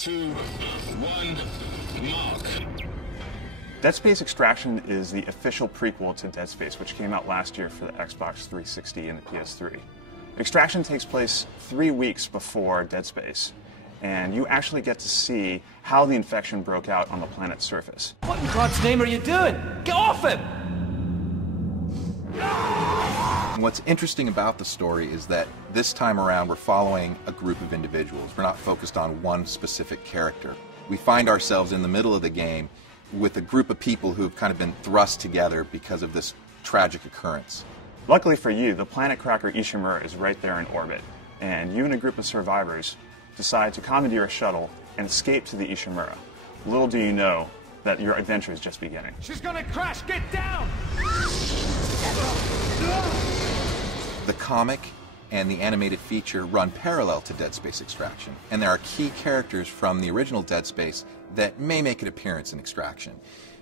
2, 1, mark. Dead Space Extraction is the official prequel to Dead Space, which came out last year for the Xbox 360 and the PS3. Extraction takes place 3 weeks before Dead Space, and you actually get to see how the infection broke out on the planet's surface. What in God's name are you doing? Get off him! What's interesting about the story is that this time around we're following a group of individuals. We're not focused on one specific character. We find ourselves in the middle of the game with a group of people who have kind of been thrust together because of this tragic occurrence. Luckily for you, the planet cracker Ishimura is right there in orbit, and you and a group of survivors decide to commandeer a shuttle and escape to the Ishimura. Little do you know that your adventure is just beginning. She's gonna crash! Get down! The comic and the animated feature run parallel to Dead Space Extraction, and there are key characters from the original Dead Space that may make an appearance in Extraction.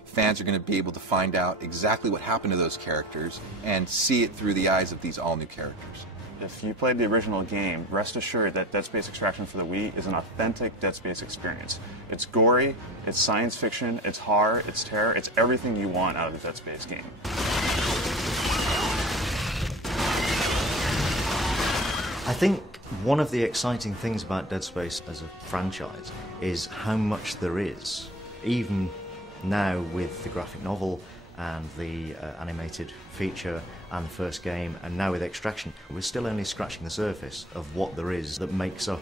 Fans are going to be able to find out exactly what happened to those characters and see it through the eyes of these all-new characters. If you played the original game, rest assured that Dead Space Extraction for the Wii is an authentic Dead Space experience. It's gory, it's science fiction, it's horror, it's terror, it's everything you want out of the Dead Space game. I think one of the exciting things about Dead Space as a franchise is how much there is. Even now with the graphic novel and the animated feature and the first game, and now with Extraction, we're still only scratching the surface of what there is that makes up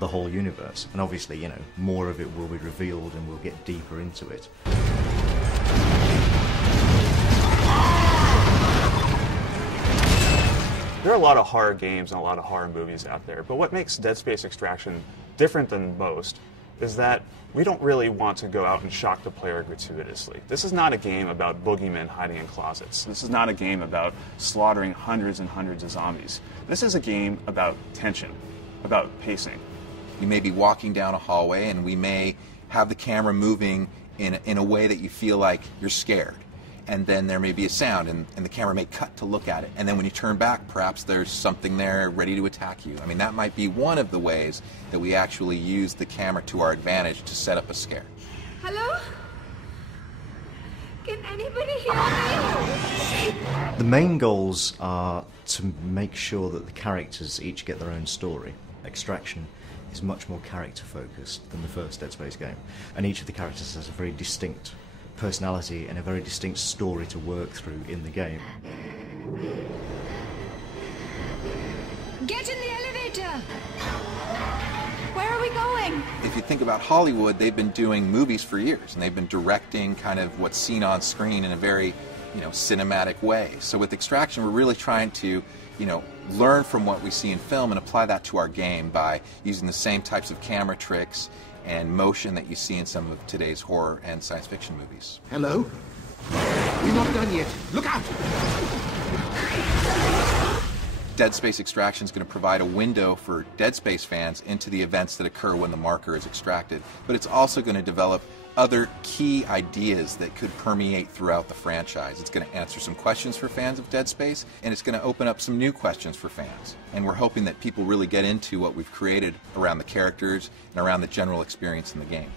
the whole universe. And obviously, you know, more of it will be revealed and we'll get deeper into it. There are a lot of horror games and a lot of horror movies out there, but what makes Dead Space Extraction different than most is that we don't really want to go out and shock the player gratuitously. This is not a game about boogeymen hiding in closets. This is not a game about slaughtering hundreds and hundreds of zombies. This is a game about tension, about pacing. You may be walking down a hallway and we may have the camera moving in a way that you feel like you're scared. And then there may be a sound, and the camera may cut to look at it. And then when you turn back, perhaps there's something there ready to attack you. I mean, that might be one of the ways that we actually use the camera to our advantage to set up a scare. Hello? Can anybody hear me? The main goals are to make sure that the characters each get their own story. Extraction is much more character-focused than the first Dead Space game. And each of the characters has a very distinct personality and a very distinct story to work through in the game. Get in the elevator! Where are we going? If you think about Hollywood, they've been doing movies for years, and they've been directing kind of what's seen on screen in a very, cinematic way. So with Extraction, we're really trying to, learn from what we see in film and apply that to our game by using the same types of camera tricks and motion that you see in some of today's horror and science fiction movies. Hello? We're not done yet. Look out! Dead Space Extraction is going to provide a window for Dead Space fans into the events that occur when the marker is extracted, but it's also going to develop other key ideas that could permeate throughout the franchise. It's going to answer some questions for fans of Dead Space, and it's going to open up some new questions for fans. And we're hoping that people really get into what we've created around the characters and around the general experience in the game.